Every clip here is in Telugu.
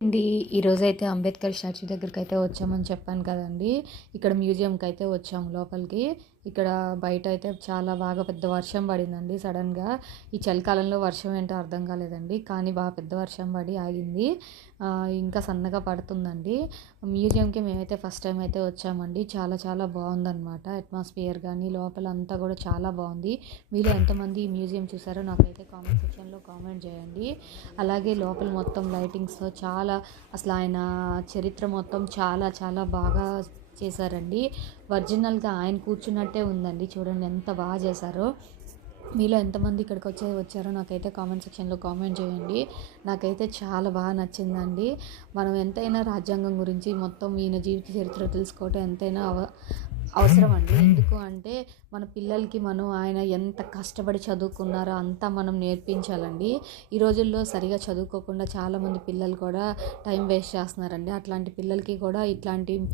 అండి ఈరోజైతే అంబేద్కర్ స్టాచ్యూ దగ్గరికి వచ్చామని చెప్పాను కదండీ! ఇక్కడ మ్యూజియంకి అయితే వచ్చాము లోపలికి. ఇక్కడ బయట అయితే చాలా బాగా పెద్ద వర్షం పడిందండి సడన్‌గా. ఈ చలికాలంలో వర్షం ఏంటో అర్థం కాలేదండి. కానీ బాగా పెద్ద వర్షం పడి ఆగింది. ఇంకా సన్నగా పడుతుందండి. మ్యూజియంకి మేమైతే ఫస్ట్ టైమ్ అయితే వచ్చామండి. చాలా చాలా బాగుందనమాట. అట్మాస్ఫియర్ కానీ లోపలంతా కూడా చాలా బాగుంది. మీలో ఎంతమంది ఈ మ్యూజియం చూసారో నాకైతే కామెంట్ సెక్షన్‌లో కామెంట్ చేయండి. అలాగే లోపల మొత్తం లైటింగ్స్‌తో చాలా అసలు ఆయన చరిత్ర మొత్తం చాలా చాలా బాగా చేశారండి. ఒరిజినల్‌గా ఆయన కూర్చున్నట్టే ఉందండి. చూడండి ఎంత బాగా చేశారో. మీలో ఎంతమంది ఇక్కడికి వచ్చారో నాకైతే కామెంట్ సెక్షన్‌లో కామెంట్ చేయండి. నాకైతే చాలా బాగా నచ్చిందండి. మనం ఎంతైనా రాజ్యాంగం గురించి మొత్తం ఈయన జీవిత చరిత్ర తెలుసుకోవటం ఎంతైనా అవసరం అండి. ఎందుకు అంటే మన పిల్లలకి మనం ఆయన ఎంత కష్టపడి చదువుకున్నారో అంతా మనం నేర్పించాలండి. ఈ రోజుల్లో సరిగా చదువుకోకుండా చాలామంది పిల్లలు కూడా టైం వేస్ట్ చేస్తున్నారండి. అట్లాంటి పిల్లలకి కూడా ఇట్లాంటివి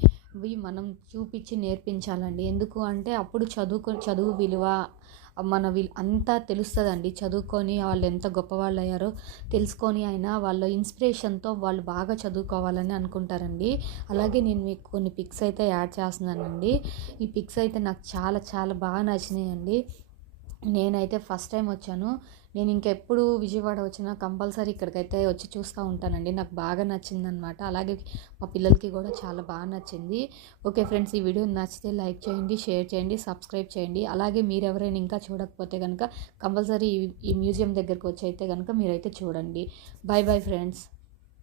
మనం చూపించి నేర్పించాలండి. ఎందుకు అంటే అప్పుడు చదువు విలువ అంతా తెలుస్తుందండి. చదువుకొని వాళ్ళు ఎంత గొప్పవాళ్ళు అయ్యారో తెలుసుకొని అయినా వాళ్ళ ఇన్స్పిరేషన్తో వాళ్ళు బాగా చదువుకోవాలని అనుకుంటారండి. అలాగే నేను మీకు కొన్ని పిక్స్ అయితే యాడ్ చేస్తున్నానండి. ఈ పిక్స్ అయితే నాకు చాలా చాలా బాగా నచ్చినాయండి. నేనైతే ఫస్ట్ టైం వచ్చాను. నేను ఇంకెప్పుడు విజయవాడ వచ్చినా కంపల్సరీ ఇక్కడికైతే వచ్చి చూస్తూ ఉంటానండి. నాకు బాగా నచ్చిందనమాట. అలాగే మా పిల్లలకి కూడా చాలా బాగా నచ్చింది. ఓకే ఫ్రెండ్స్, ఈ వీడియో నచ్చితే లైక్ చేయండి, షేర్ చేయండి, సబ్స్క్రైబ్ చేయండి. అలాగే మీరు ఎవరైనా ఇంకా చూడకపోతే కనుక కంపల్సరీ ఈ మ్యూజియం దగ్గరికి వచ్చి అయితే కనుక మీరైతే చూడండి. By bye friends.